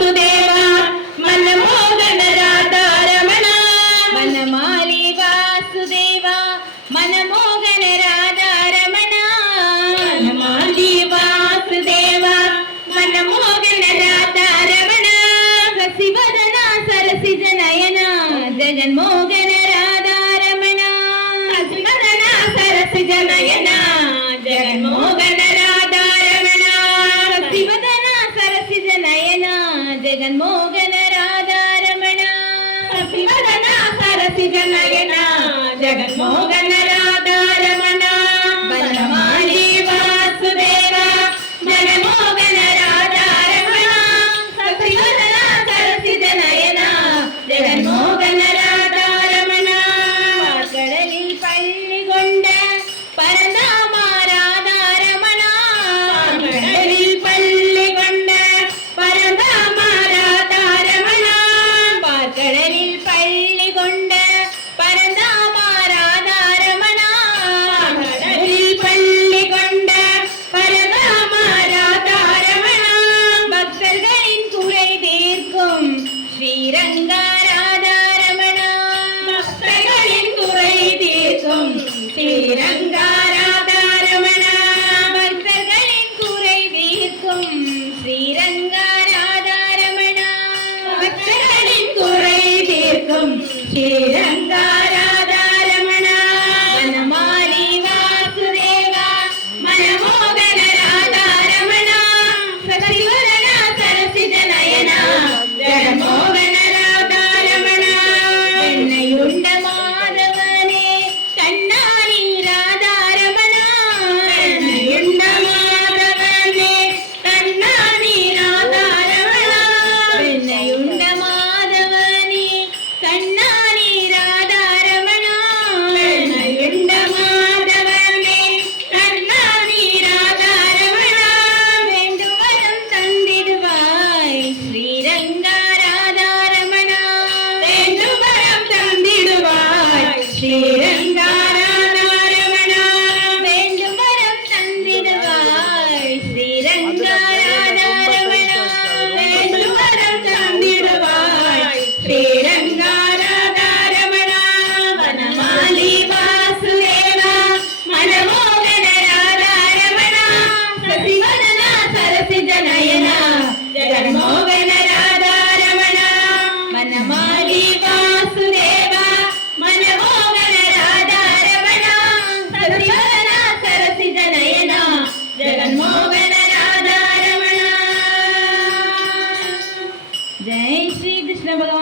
వాసుదేవ మనమోహన రాధారమణ వనమాలి వాసుదేవ మనమోహన రాధారమణ వనమాలి వాసుదేవ మనమోహన రాధారమణ శశివదన సరసిజ నయన జగన్మోహన రాధారమణ శశివదన సరసిజ నయన జగన్మోహన రాధారమణ శశివదన సరసిజ నయన జగన్మోహన రాధారమణ శశివదన సరసిజ నయన జగన్మోహన రాధారమణ వనమాలి వాసుదేవ మనమోహన రాధారమణ శశివదన సరసిజ నయన జగన్మోహన రాధారమణ கடலில் பள்ளி கொண்ட பரந்தாம ராதாரமண கடலில் பள்ளி கொண்ட பரந்தாம ராதாரமண பார்க்கடலில் பள்ளி கொண்ட பரந்தாம ராதாரமண கடலில் பள்ளி கொண்ட பரந்தாம ராதாரமண பக்தர்களின் குறை தீர்க்கும் ஸ்ரீரங்க ராதாரமண பக்தர்களின் குறை தீர்க்கும் ஸ்ரீரங்க ராதாரமண பக்தர்களின் குறை தீர்க்கும் ஸ்ரீரங்க ராதாரமண பக்தர்களின் குறை தீர்க்கும் ஸ்ரீரங்க ராதாரமண வனமாலி வாசுதேவ மனமோகன ராதாரமண சசிவதன சரசிஜ நயன ஜெகன்மோகன ராதாரமண என்னையுண்ட மாதவனே கண்ணாடி ராதாரமண என்னையுண்ட மாதவனே கண்ணாடி ராதாரமண என்னையுண்ட மாதவனே கண்ணாடி ராதாரமண என்னையுண்ட மாதவனே கண்ணாடி ராதாரமண வேண்டும் வரம் தந்திடுவாய் ஸ்ரீரங்க ராதாரமண வேண்டும் வரம் தந்திடுவாய் ஸ்ரீரங்க ராதாரமண வேண்டும் வரம் தந்திடுவாய் ஸ்ரீரங்க ராதாரமண வேண்டும் வரம் தந்திடுவாய் ஸ்ரீரங்க ராதாரமண வனமாலி வாசுதேவ மனமோகன ராதாரமண சசிவதன சரசிஜ நயன ஜெகன்மோகன ராதாரமண வனமாலி வாசுதேவ மனமோகன ராதாரமண சசிவதன சரசிஜ நயன ஜெகன்மோகன ராதாரமண. జై శ్రీ కృష్ణ భగవాన్.